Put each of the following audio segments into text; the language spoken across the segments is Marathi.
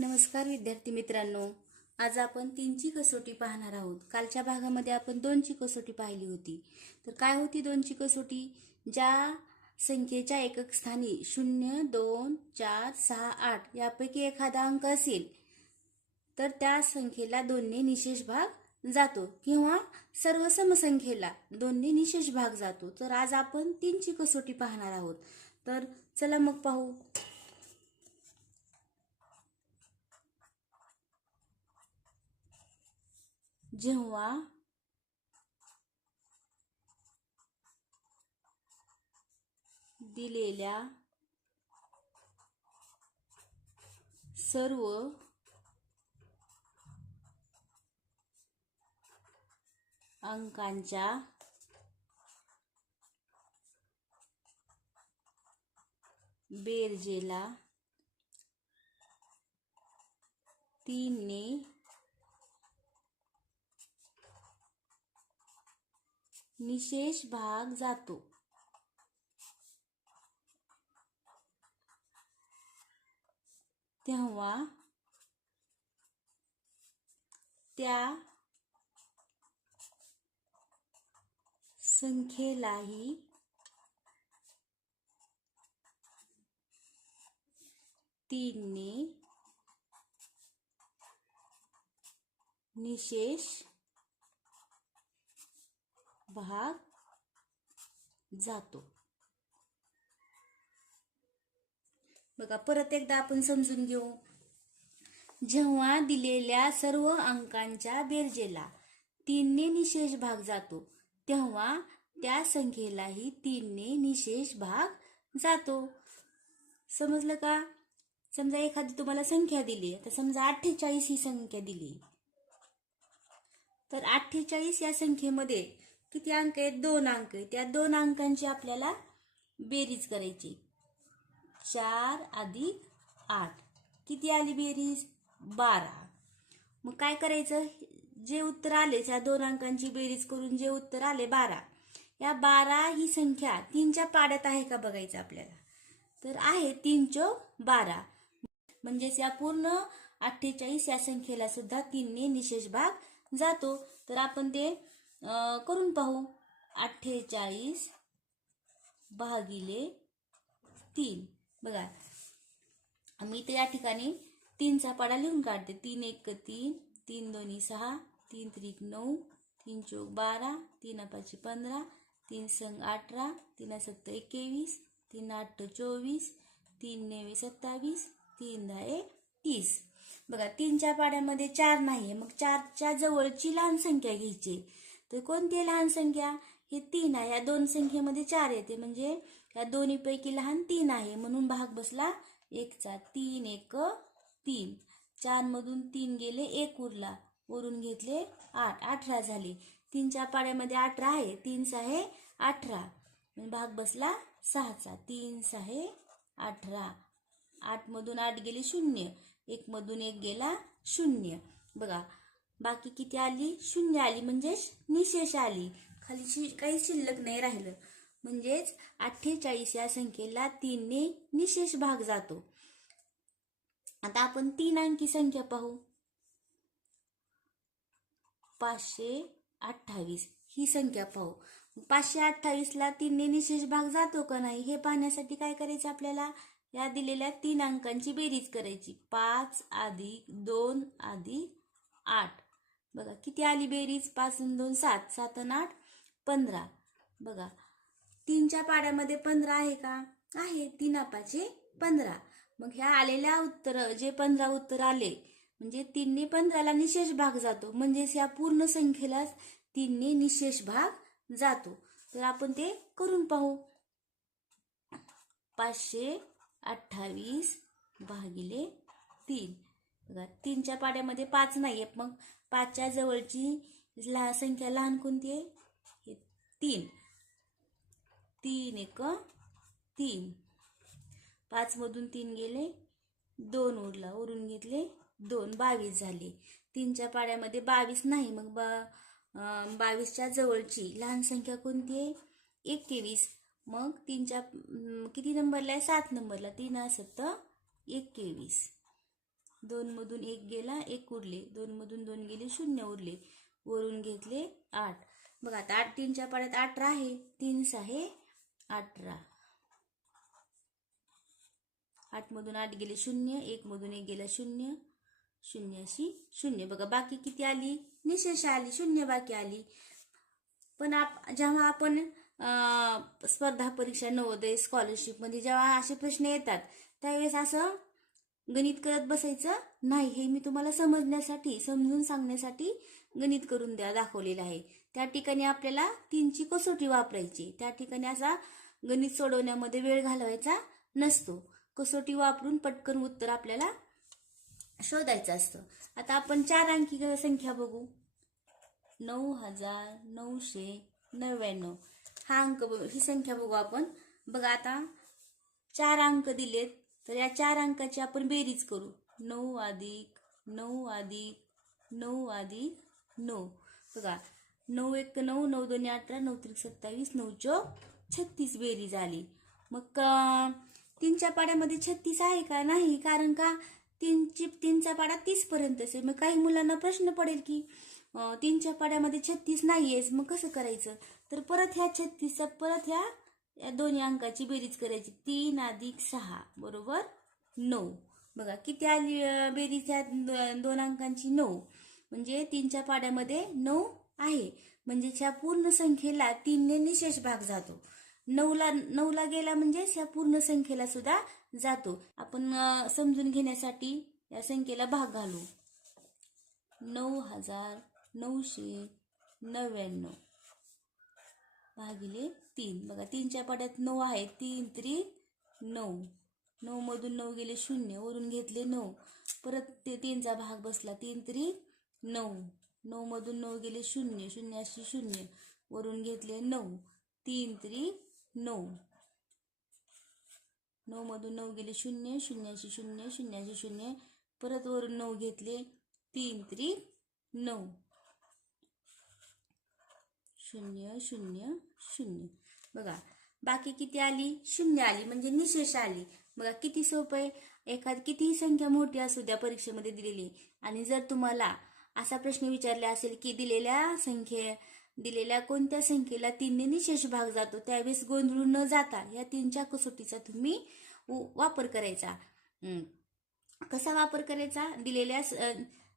नमस्कार विद्यार्थी मित्रांनो. आज आपण तीनची कसोटी पाहणार आहोत. कालच्या भागामध्ये आपण दोनची कसोटी पाहिली होती. तर काय होती दोनची कसोटी? ज्या संख्येच्या एकक स्थानी शून्य दोन चार सहा आठ यापैकी एखादा अंक असेल तर त्या संख्येला दोनने निशेष भाग जातो किंवा सर्व समसंख्येला दोनने निशेष भाग जातो. तर आज आपण तीनची कसोटी पाहणार आहोत. तर चला मग पाहू. जेव्हा दिलेल्या सर्व अंकांच्या बेरजेला तीनने निशेष भाग जातो. तेव्हा त्या संख्येलाही तीनने निशेष भाग जातो. बघा परत एकदा आपण समजून घेऊ. जेव्हा दिलेल्या सर्व अंकांच्या बेरजेला तीनने निशेष भाग जातो तेव्हा त्या संख्येलाही तीनने निशेष भाग जातो. समजलं का? समजा एखादी तुम्हाला संख्या दिली तर समजा अठ्ठेचाळीस ही संख्या दिली. तर अठ्ठेचाळीस या संख्येमध्ये किती अंक आहेत? दोन अंक आहे त्या दोन अंकांची आपल्याला बेरीज करायची. चार अधिक आठ. किती आली बेरीज? बारा. मग काय करायचं? जे उत्तर आले त्या दोन अंकांची बेरीज करून जे उत्तर आले बारा. या बारा ही संख्या तीनच्या पाड्यात आहे का बघायचं आपल्याला? तर आहे तीन चो बारा. म्हणजेच या पूर्ण अठ्ठेचाळीस या संख्येला सुद्धा तीनने निशेष भाग जातो. तर आपण ते करून पाहू. अठ्ठेचाळीस भागिले तीन. बघा. मी ते या ठिकाणी तीनचा पाडा लिहून काढते. तीन एक तीन तीन दोन्ही सहा तीन त्रिक नऊ तीन चौक बारा तीन पाचशे पंधरा तीन संग अठरा तीन सत्त एकवीस तीन आठ चोवीस तीन नेवे सत्तावीस तीन दहा एक तीस. बघा तीनच्या पाड्यामध्ये चार नाही मग चारच्या जवळची लहान संख्या घ्यायची. तर कोणती आहे लहान संख्या? हे तीन आहे. या दोन संख्येमध्ये चार येते. म्हणजे या दोन्हीपैकी लहान तीन आहे. म्हणून भाग बसला एकचा. तीन एक तीन. चार मधून तीन गेले एक उरला. वरून घेतले आठ. अठरा झाले. तीनच्या पाड्यामध्ये अठरा आहे. तीन सहा अठरा. भाग बसला सहाचा. तीन सहा अठरा. आठ मधून आठ गेले शून्य. एक मधून एक गेला शून्य. बघा बाकी किती आली? शून्य आली म्हणजेच निशेष आली. खाली शि- काही शिल्लक नाही राहिलं. म्हणजेच अठ्ठेचाळीस या संख्येला तीनने निशेष भाग जातो. आता आपण तीन अंकी संख्या पाहू. पाचशे अठ्ठावीस ही संख्या पाहू. पाचशे अठ्ठावीसला तीनने निशेष भाग जातो का नाही हे पाहण्यासाठी काय करायचं आपल्याला? या दिलेल्या तीन अंकांची बेरीज करायची. पाच अधिक दोन अधिक आठ. बघा किती आली बेरीज? पाच दोन सात. सात आणि आठ पंधरा. बघा तीनच्या पाड्यामध्ये पंधरा आहे का? आहे. तीन अपाचे पंधरा. मग ह्या आलेल्या उत्तर जे पंधरा उत्तर आले म्हणजे तीनने पंधराला निशेष भाग जातो. म्हणजेच या पूर्ण संख्येला तीनने निशेष भाग जातो. तर आपण ते करून पाहू. पाचशे अठ्ठावीस भागिले तीन. बघा तीनच्या पाड्यामध्ये पाच नाही आहे मग पाचच्या जवळची ला संख्या लहान कोणती आहे? हे तीन. तीन एक तीन. पाचमधून तीन गेले दोन उरला उरून घेतले दोन बावीस झाले. तीनच्या पाड्यामध्ये बावीस नाही मग बा बावीसच्या जवळची लहान संख्या कोणती आहे? एकवीस. मग तीनच्या किती नंबरला आहे? सात नंबरला. तीन सत्त एकवीस. दोन मधून एक गेला एक उरले. दोन मधून दोन गेले शून्य उरले. वरून घेतले आठ. बघा आता आठ तीनच्या पाड्यात अठरा आहे. तीन सहा अठरा. आठ मधून आठ गेले शून्य एक मधून एक गेला शून्य. शून्य अशी शून्य. बघा बाकी किती आली? निशेष आली शून्य बाकी आली. पण आप जेव्हा आपण स्पर्धा परीक्षा नवोदय स्कॉलरशिपमध्ये जेव्हा असे प्रश्न येतात त्यावेळेस असं गणित करत बसायचं? नाही हे मी तुम्हाला समजण्यासाठी समजून सांगण्यासाठी गणित करून द्या दाखवलेलं आहे. त्या ठिकाणी आपल्याला तीनची कसोटी वापरायची. त्या ठिकाणी असा गणित सोडवण्यामध्ये वेळ घालवायचा नसतो. कसोटी वापरून पटकन उत्तर आपल्याला शोधायचं असतं. आता आपण चार अंकी संख्या बघू. नऊ हजार नऊशे नव्याण्णव. हा अंक ही संख्या बघू आपण. बघा आता चार अंक दिलेत. तर या चार अंकाची आपण बेरीज करू. नऊ अधिक नऊ अधिक नऊ अधिक नऊ. बघा नऊ एक नऊ नऊ दोन्ही अठरा नऊ त्रिक सत्तावीस नऊ चौक छत्तीस बेरीज आली. मग तीनच्या पाड्यामध्ये छत्तीस आहे का नाही? कारण का तीनची तीनचा पाडा तीस असेल मग काही मुलांना प्रश्न पडेल की तीनच्या पाड्यामध्ये छत्तीस नाही आहेस मग कसं करायचं? तर परत ह्या छत्तीसचा परत ह्या या दोन्ही अंकाची बेरीज करायची. तीन अधिक सहा बरोबर? नऊ. बघा किती आली बेरीज ह्या दोन अंकांची? नऊ. म्हणजे तीनच्या पाड्यामध्ये नऊ आहे. म्हणजे ह्या पूर्ण संख्येला तीनने निशेष भाग जातो. नऊला नऊला गेला म्हणजे ह्या पूर्ण संख्येला सुद्धा जातो. आपण समजून घेण्यासाठी या संख्येला भाग घालू. नऊ हजार नऊशे नव्याण्णव. भागिले तीन. बघा तीनच्या पाड्यात नऊ आहे. तीन त्री नऊ. नऊ मधून नऊ गेले शून्य. वरून घेतले नऊ. परत ते तीनचा भाग बसला. तीन त्री नऊ. नऊ मधून नऊ गेले शून्य. शून्याशी शून्य. वरून घेतले नऊ. तीन त्री नऊ. नऊ मधून नऊ गेले शून्य. शून्याशी शून्य. शून्याशी शून्य. परत वरून नऊ घेतले तीन त्री नऊ. शून्य शून्य शून्य. बघा बाकी किती आली? शून्य आली म्हणजे निशेष आली. बघा किती सोपं आहे? एखाद कितीही संख्या मोठी असू द्या परीक्षेमध्ये दिलेली. आणि जर तुम्हाला असा प्रश्न विचारला असेल की दिलेल्या संख्ये दिलेल्या कोणत्या संख्येला तीनने निशेष भाग जातो त्यावेळेस गोंधळून न जाता या तीनच्या कसोटीचा तुम्ही उ- वापर करायचा. कसा वापर करायचा? दिलेल्या स-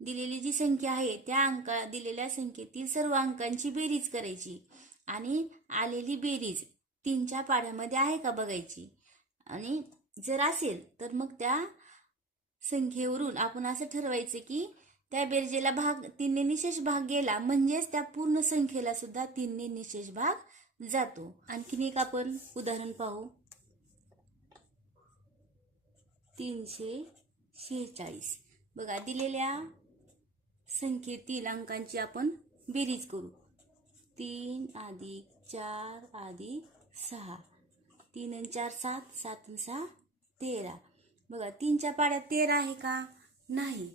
दिलेली जी संख्या आहे त्या अंका दिलेल्या संख्येतील सर्व अंकांची बेरीज करायची. आणि आलेली बेरीज तीनच्या पाड्यामध्ये आहे का बघायची? आणि जर असेल तर मग त्या संख्येवरून आपण असं ठरवायचं की त्या बेरजेला भाग तीनने निशेष भाग गेला म्हणजेच त्या पूर्ण संख्येला सुद्धा तीनने निशेष भाग जातो. आणखीन एक आपण उदाहरण पाहू. तीनशे शेहेचाळीस. बघा दिलेल्या संख्येतील अंकांची आपण बेरीज करू. तीन अधिक चार अधिक सहा. तीन आणि चार सात सात सहा तेरा. बघा तीनच्या पाड्यात तेरा आहे का? नाही.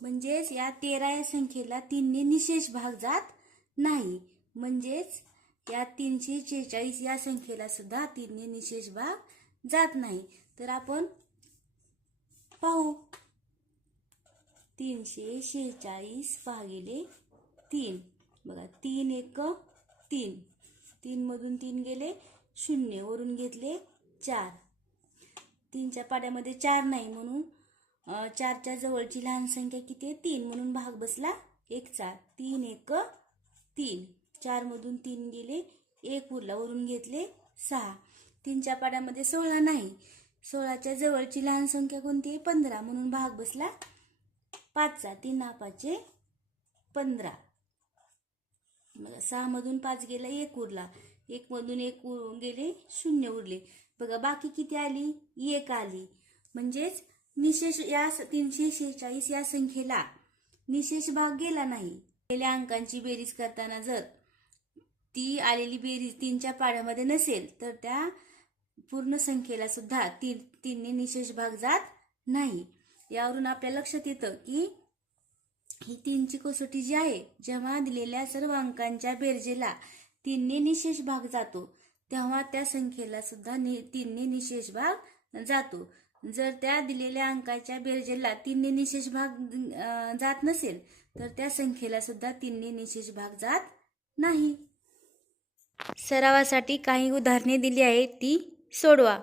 म्हणजेच या तेरा या संख्येला तीनने निशेष भाग जात नाही. म्हणजेच या तीनशे शेहेचाळीस या संख्येला सुद्धा तीनने निशेष भाग जात नाही. तर आपण पाहू. तीनशे शेहेचाळीस भागिले तीन. बघा तीन एक तीन. तीनमधून तीन गेले शून्य. वरून घेतले चार. तीनच्या पाड्यामध्ये चार नाही म्हणून चारच्या जवळची लहान संख्या किती आहे? तीन. म्हणून भाग बसला एक चार तीन एक तीन. चारमधून तीन गेले एक उरला. वरून घेतले सहा. तीनच्या पाड्यामध्ये सोळा नाही. सोळाच्या जवळची लहान संख्या कोणती आहे? पंधरा. म्हणून भाग बसला पाचचा तीन नापाचे पंधरा. सहामधून पाच गेला एक उरला. एक मधून एक गेले शून्य उरले. बघा बाकी किती आली? एक आली. म्हणजेच निशेष या स- तीनशे शेहेचाळीस या संख्येला निशेष भाग गेला नाही. गेल्या अंकांची बेरीज करताना जर ती आलेली बेरीज तीनच्या पाड्यामध्ये नसेल तर त्या पूर्ण संख्येला सुद्धा तीन तीनने निशेष भाग जात नाही. यावरून आपल्या लक्षात येतं की ही तीनची कसोटी जी आहे जेव्हा दिलेल्या सर्व अंकांच्या बेरजेला तीनने निशेष भाग जातो तेव्हा त्या संख्येला सुद्धा नि तीनने निशेष भाग जातो. जर त्या दिलेल्या अंकाच्या बेरजेला तीनने निशेष भाग जात नसेल तर त्या संख्येला सुद्धा तीनने निशेष भाग जात नाही. सरावासाठी काही उदाहरणे दिली आहेत ती सोडवा.